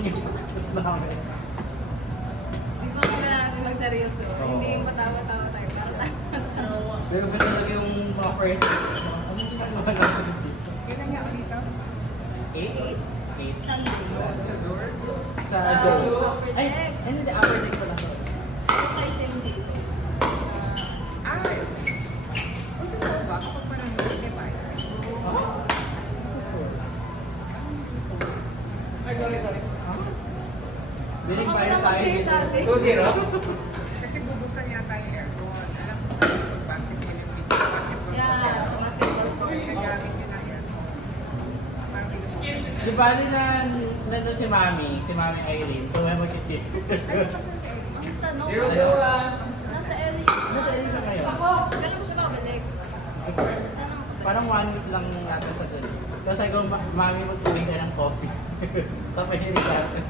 naman yung success namin. Di ba kailangan magseryoso? Hindi yung patawa-tawa tayo. Pero ba talaga yung mga first ano yung mga natin dito? Kailan nga ulit ito? 8? Sunday. Sa door? Sa door. Ay, hindi, upper deck pala. Sa same day. Ay! Ito na ba? Kapag parang hindi ba? Ay, sorry. Biling bayan tayo. Mag-cheers natin. 2-0? Kasi bubuksan yata yung aircon. Alam mo ba? Basketball yung video. Basketball. Yeah, sa basketball. Nagamit yun ang aircon. Di ba na nandun si Mami Irene, so may mag-isip. Ay, kasi sa aircon. Ang tanong, nasa LA. Nasa Ellie siya ngayon. Kailan mo siya babalik? Sana Parang 1 week lang natin sa doon. Tapos sabi ko, Mami, mag-uwi ka ng coffee. Sa pahirig natin.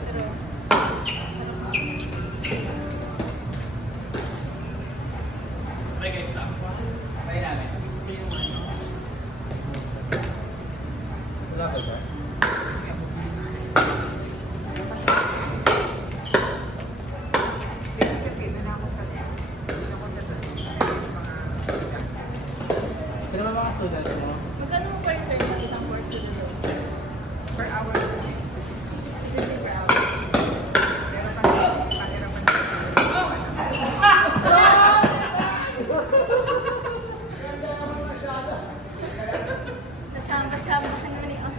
Okay guys, stop. Try namin. Wala ba ba? Kasi doon ako sa mga Sino ba mga students mo? magkano mo pa research sa isang course dito? per hour. 50 per hour. Pero kasi pahirapan Kachamba ka naman yung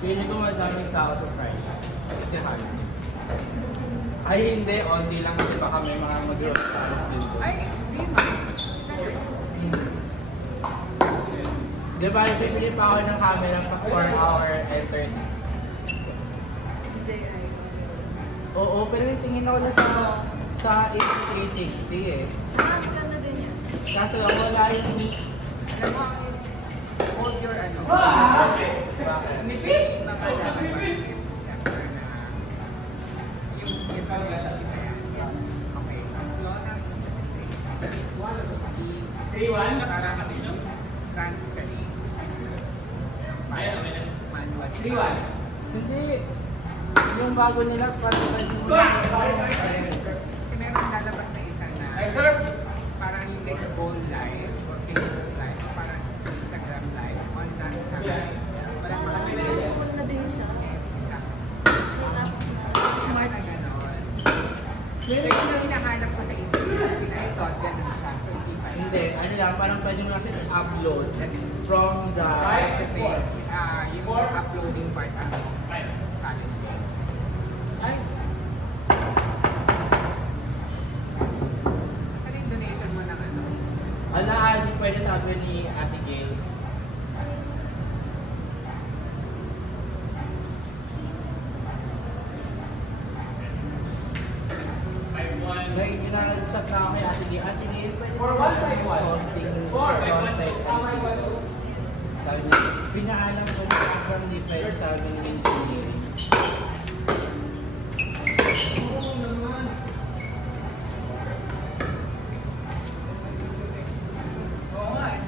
Feeling ko madaming tao sa Friday. Kasi holiday. Ay hindi, onti lang kasi baka may mga mag-roast dito. Ay, di ba? Di ba, pipili pa ako ng camera pa 4 hour and 30. JI. Oo, pero yung tingin ako na sa 8360 eh. Ah, maganda din yan. Kaso lang wala yung... Alam mo, hold your ano. Bakit? Nipis! Yung sa okay. Tatlo na. 3-1, nakakasino. Transferring. Ayan, okay na. Manual. 3-1. Hindi. Yung bago nila, parang Kasi meron lalabas na isa na Sir! parang yung like Gold Live or Facebook Live, parang Instagram Live, online campaigns. Walang kasi Cool na din siya. May apps na. smart na gano'n. Pero yung hinahanap ko sa Instagram kasi I thought gano'n siya. So hindi pa. Hindi, ano lang, parang pwede mo kasi upload from the... Yung uploading part challenge. Ay, Saan yung donation mo ng ano? hindi pwede sabi ni Ate Gay. May ginag-chat na ako kay Ate Gay. Ate Gay, pwede For what, 5-1? posting 4-5-1. Sabi niya, pinaalam ko na kaso hindi pwede sabi ni engineering. Oo nga eh.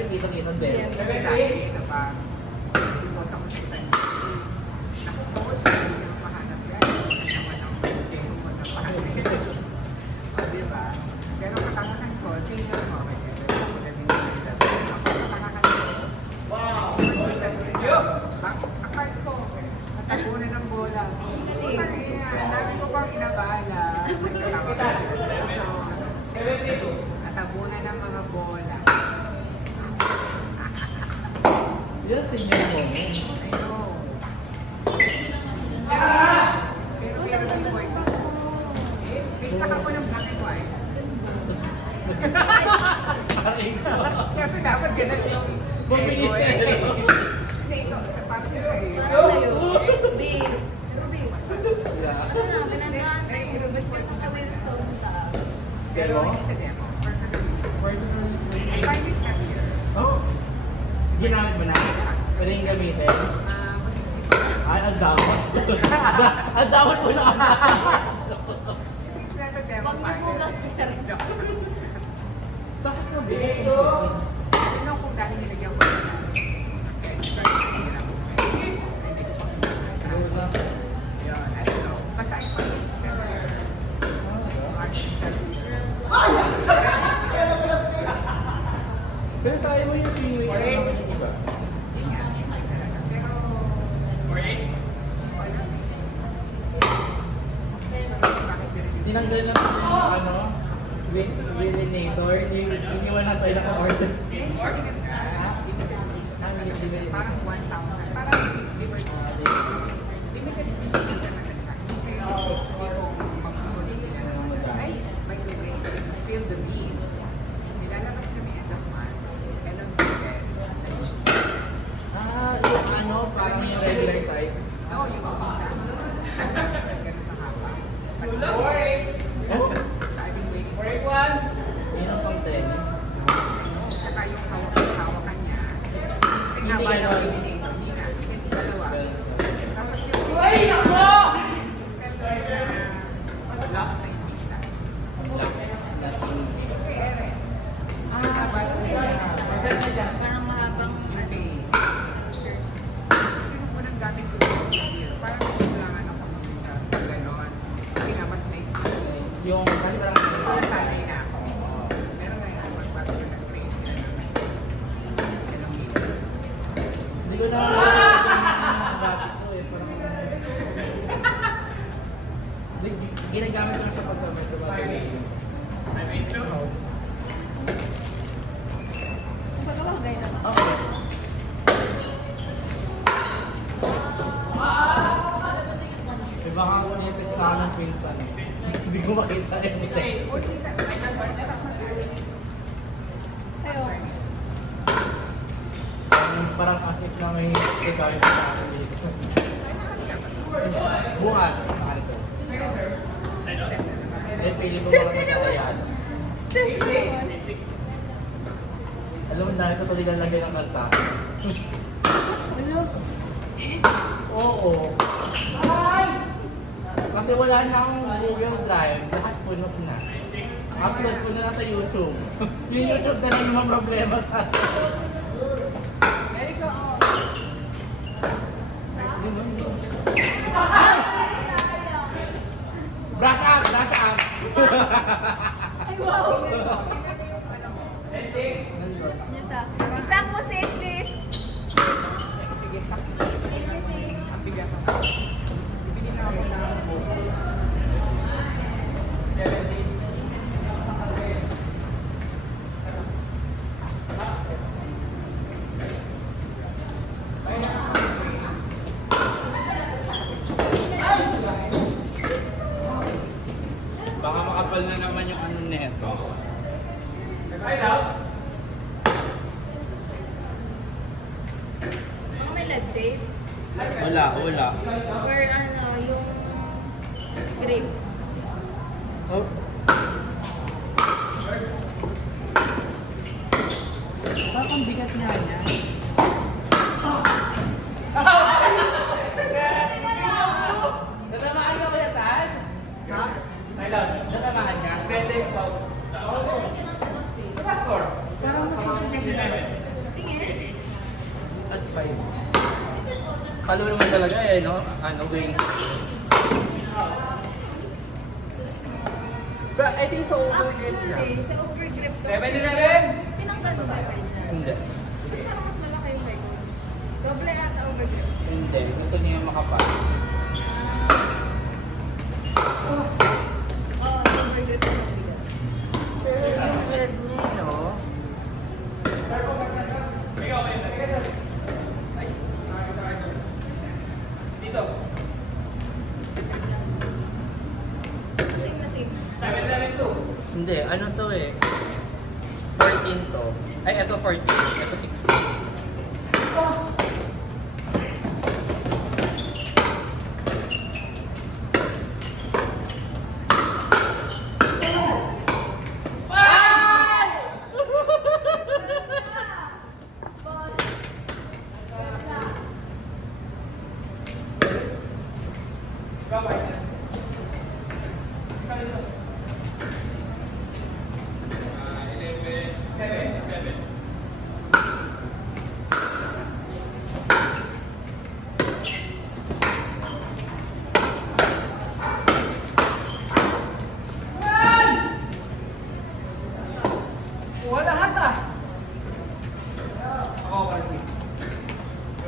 Siyempre, kita-kita din. Yeah. Sabi sa akin, kapag post ako sa site, nakapost, hindi mo mahanap yan. Naman ang pero mo na pahanap. O, diba? Pero katangahan ko, single mo, akart ko, natabunan ng bola. Ang dami ko pang inabala. Natabunan ng mga bola. Yan sa inyo mo. I know. Pero yung boy ko. Listak ako ng black and white. Siyempre dapat ganun yung Combination. Hindi, ito. Para sa sa'yo. Sa'yo. B. Pero B. Ano na, pinagahan na yung Robert ko sa Wilson sa... Pero hindi sa demo. Personally. I find it happier. Oh. Ginamit mo na? Pwede yung gamitin? Mag-isip ko. Ay, ang damot. Ang damot mo na. Kasi it's not a demo. Huwag mo mo mag-charin. Bakit mo bigay ito? Ano kung dahil nilagyan ko na extra hirap ko sa'yo. Hindi ko pa yun, I don't know. Basta I find it better. Artificial. Pero sa'yo mo yung swimming. Diba? Yun nga, simple talaga. Pero, wala. Bakit din Tinanggal na yung ano, Willinator. Iniwan na tayo naka-order. hindi siya tinatry. Limited edition. Parang 1,000. Parang limited edition talaga siya. Hindi siya yung tipong mag-release sila ng ay, by the way, spill the beans. Nilalabas kami end of month. Kailan weekend. Ah, yung ano, parang yung regular size. Oo, yung pagkita. Ganun mahaba. Oh, I've been waiting. Break one. yun ang pang tennis. Tsaka yung hawakan niya. Kasi nga ba Hindi ng ganon. pininator? Hindi nga. Kasi dalawa. Tapos yung Ay, ako! cellphone na lost na yung pista. Okay, Eren. Kasi nga ba ng Parang mahabang base? Sino po nang gamit ko yung parang kailangan ako mag-isa. Pag ganon. Kasi nga mas makes sense. Yung, kasi parang, Ito nasanay na ako. Pero ngayon, magbago ko ng train sila naman. Ganun dito. hindi ko na dati ko eh. Parang, ginagamit ko sa paggamit ko. Kumbaga bagay naman. Okay. Eh baka ako niya text na ako ng pinsan eh. Hindi ko makita yung text. O, tita, may nag-start Ayo. Parang as if na may pagkain sa akin dito. Bukas. Ano eh, pili ko mga kaya. Alam mo, dahil ko tuloy lalagay ng kanta. Hello. Oo. Kasi wala na akong Google Drive. Lahat puno na. Upload ko na sa YouTube. Yung YouTube na lang yung problema sa akin. There you go. Brush up! Brush up! Ay, wow. Tingnan mo yung ano mo. Yan ta. Stack mo, sis, please. Sige, stop. Thank you, sis. Ang bigat mo. Bibili na ako ng buko. Baka makapal na naman yung ano neto. Baka may leg tape. Wala, wala. Or ano, yung grape. Oh. Bakang bigat niya niya. Natamaan ka ba yan, Tad? Ha? Ay, love. Natamaan ka? Pwede. Sa pastor? Parang mas Palo naman talaga eh, no? Ano, wings. But I think so overgrip siya. Actually, sa overgrip ko. 7-11! Tinanggal mo ba yung original? Hindi. Parang mas malaki yung second. Doble ata overgrip. Hindi. Gusto niya yung makapal. Oo, overgrip ko. Pero yung head niya, no? Dito. Same na same. 7-11 to. Hindi. Ano to eh? 14 to. Ay, ito 14. Ito 16.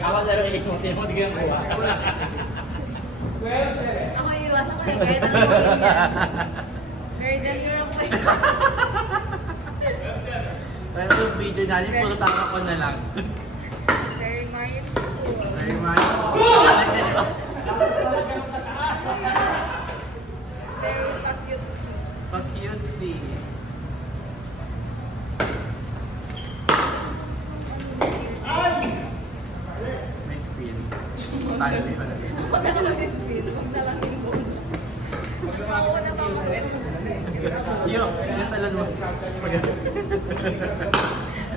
Ako laro yung mo di ko kuha. 12-7. Ako iiwasan ko eh, kahit ano mo rin yan. Very than Europe pa yun. Pero yung video natin, puro tama ko na lang. Very Mario. Very much. Very pa-cute. Pa-cutesy. May screen. Tayo din pala. Huwag na mag-spin. Huwag na lang yung goal. Ako na ba Yung talon mo.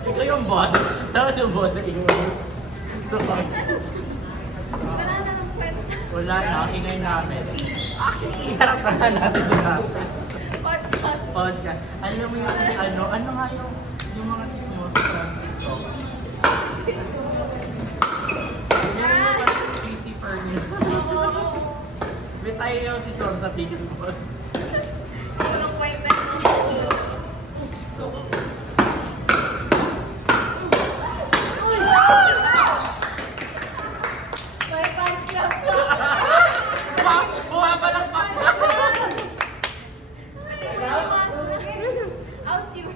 Ito yung ball. Tapos yung ball na iwan. Wala na ng kwenta. Wala na, ingay namin. Actually, iharap na nga natin sa natin. Podcast. Podcast. Alam mo yung ano nga yung mga chismos sa TikTok. Yung mga Christy Fernie. May tayo yung chismos sa bigil mo. Walang kwenta. May fans club. Buha pa lang pa! Out you.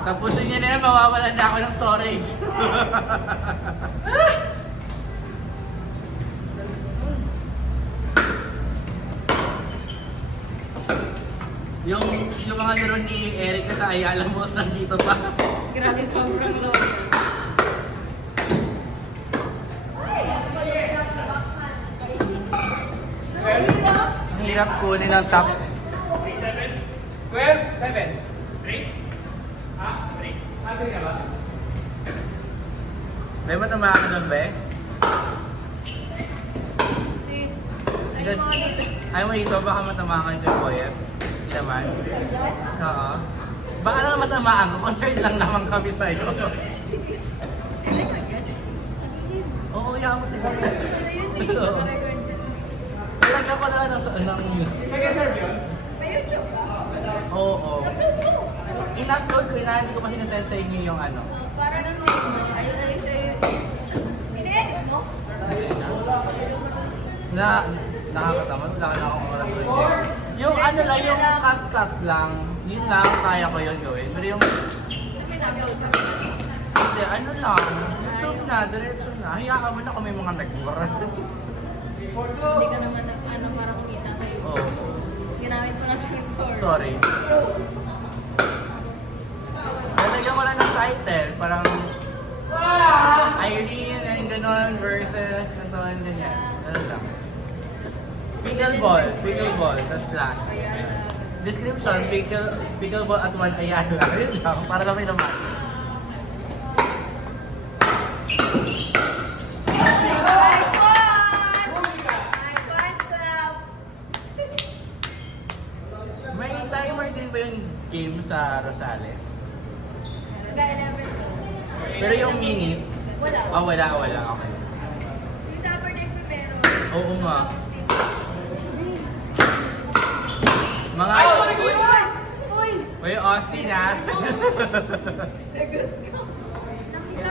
Tapusin niya na yan, mawawalan na ako ng storage. yung mga laro ni Eric sa Ayala Malls nandito pa. Grabe, sobrang low. Ang hirap kunin ang sak. 12-7. 3? Ha? 3. Ah, 3 na ba? May matamaan ka doon, be? Sis, ayun mo dito. Ayaw mo dito, baka matamaan ka dito, Boyet. Hindi naman. Oo. Baka naman matamaan ko, concerned lang naman kami sa'yo. Oo, yaw mo sila. Oo. Talaga ko na ng news. Mag-serve yun? May YouTube ka? Oo. In-upload ko, hindi ko pa sinasend sa inyo yung ano. Para nang ayun sa'yo. Ini-edit mo? Nakakatamad, wala na akong oras ko. Yung ano lang, yung cut-cut lang, yun lang, kaya ko yun gawin. Pero yung, May na-upload ka. hindi, ano lang, YouTube na, diretso na. Hayaan mo na kung may mga nag-wara. Hindi ka naman para kumita sa'yo. Oo. Ginamit mo lang siya yung store. Sorry. Nalagyan ko lang ng title, parang Irene and gano'n versus ganun, ganyan. Ganun lang. Pickleball, tas last. Description, pickleball at 1 Ayala. Yun lang, para lang may naman. Nice one! Nice one, club! sa Rosales. Nag-11. Pero yung minutes, Wala. wala. Okay. Yung sa upper deck ko pero... Oo nga. Mga... Uy! Uy, Austin ah!